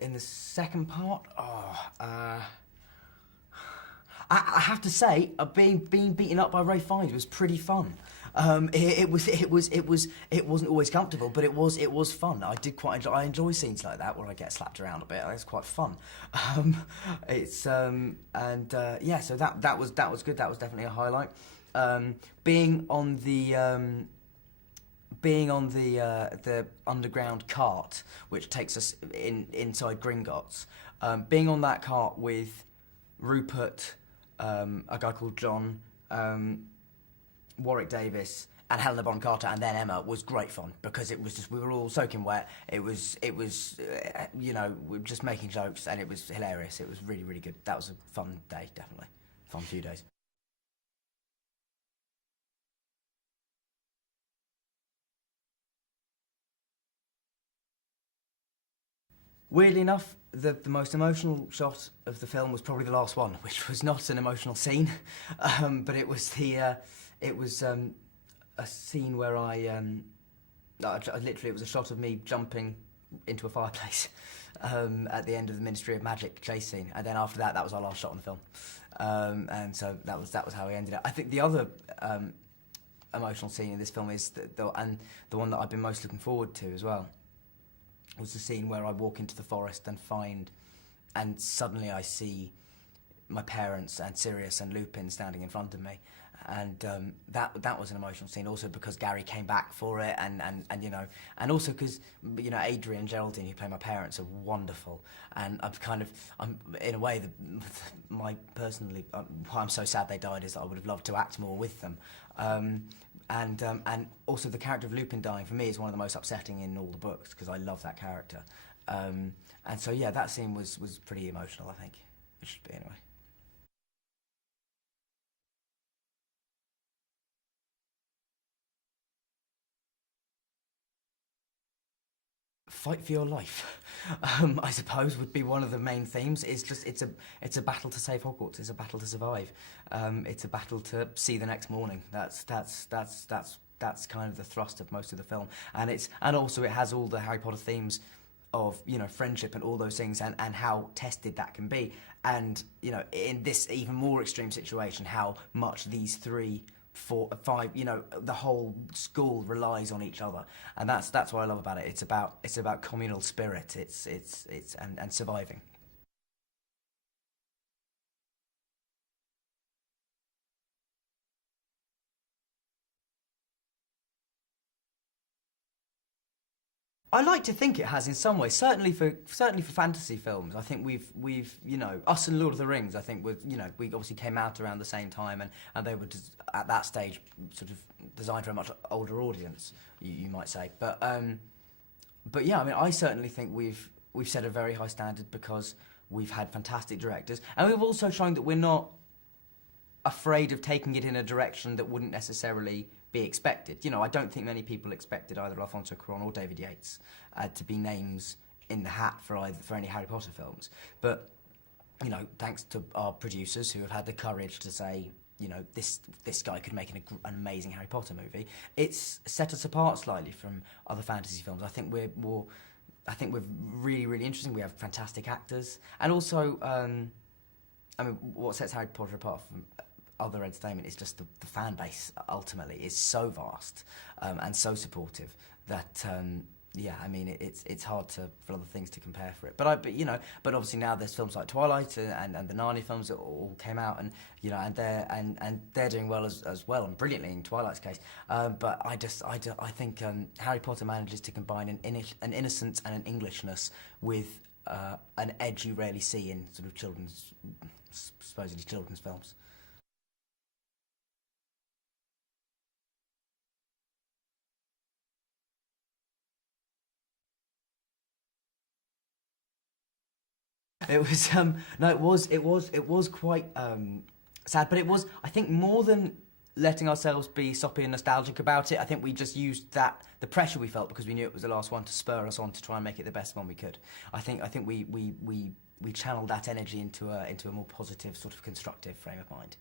in the second part, I have to say, being beaten up by Ray Fiennes was pretty fun. It wasn't always comfortable, but it was fun. I enjoy scenes like that where I get slapped around a bit. It's quite fun. So that was good. That was definitely a highlight. Being on the underground cart, which takes us inside Gringotts, being on that cart with Rupert, a guy called John, Warwick Davis, and Helena Bonham Carter, and then Emma, was great fun, because it was just, we were all soaking wet. It was we were just making jokes, and it was hilarious. It was really, really good. That was a fun day, definitely. Fun few days. Weirdly enough, the most emotional shot of the film was probably the last one, which was not an emotional scene, but it was a scene where literally, it was a shot of me jumping into a fireplace at the end of the Ministry of Magic chase scene, and then after that, that was our last shot in the film, and so that was how we ended it. I think the other emotional scene in this film is the one that I've been most looking forward to as well, was the scene where I walk into the forest and suddenly I see my parents and Sirius and Lupin standing in front of me, and that was an emotional scene, also because Gary came back for it, and also because Adrian and Geraldine, who play my parents, are wonderful, and I'm in a way personally why I'm so sad they died is that I would have loved to act more with them. And also the character of Lupin dying, for me, is one of the most upsetting in all the books, because I love that character. And so, yeah, that scene was pretty emotional, I think. It should be, anyway. Fight for your life, I suppose, would be one of the main themes. It's a battle to save Hogwarts. It's a battle to survive. It's a battle to see the next morning. That's kind of the thrust of most of the film. And also it has all the Harry Potter themes of friendship and all those things, and how tested that can be. And in this even more extreme situation, how much these 3, 4, 5, the whole school relies on each other, and that's what I love about it. It's about communal spirit. It's and surviving. I like to think it has in some ways. Certainly for fantasy films, I think we've us and Lord of the Rings. I think we obviously came out around the same time, and they were at that stage sort of designed for a much older audience, you might say. But yeah, I mean, I certainly think we've set a very high standard, because we've had fantastic directors, and we've also shown that we're not afraid of taking it in a direction that wouldn't necessarily be expected. I don't think many people expected either Alfonso Cuarón or David Yates to be names in the hat for any Harry Potter films. But thanks to our producers, who have had the courage to say, this guy could make an amazing Harry Potter movie, it's set us apart slightly from other fantasy films. I think we're really, really interesting. We have fantastic actors, and also, what sets Harry Potter apart from other entertainment is just the fan base. Ultimately, is so vast and so supportive that it's hard for other things to compare for it. But obviously now there's films like Twilight and the Narnia films that all came out, and they're doing well as well, and brilliantly in Twilight's case. But I think Harry Potter manages to combine an innocence and an Englishness with an edge you rarely see in sort of supposedly children's films. It was no, it was quite sad, but it was, I think, more than letting ourselves be soppy and nostalgic about it. I think we just used the pressure we felt because we knew it was the last one, to spur us on to try and make it the best one we could. I think we channeled that energy into a more positive, sort of constructive frame of mind.